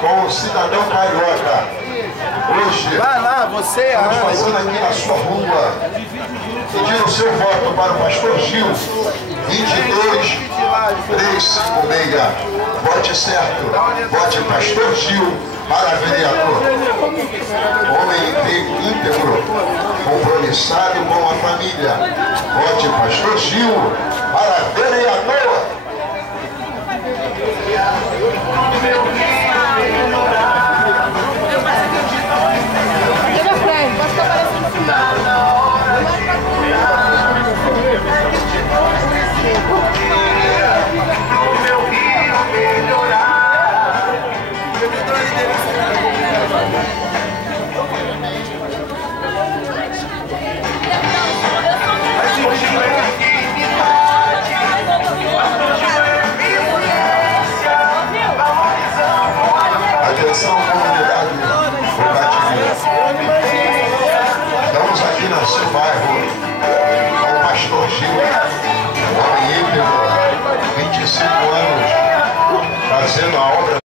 com o cidadão carioca. Hoje, vai lá, você estamos passando aqui na sua rua, pedindo o seu voto para o pastor Gil, 22356. Vote certo, vote pastor Gil para vereador. Homem íntegro, compromissado com a família. Vote pastor Gil para vereador. Atenção, comunidade Rogatina. Estamos aqui no seu bairro com o pastor Gil, homem íntegro, 25 anos, fazendo a obra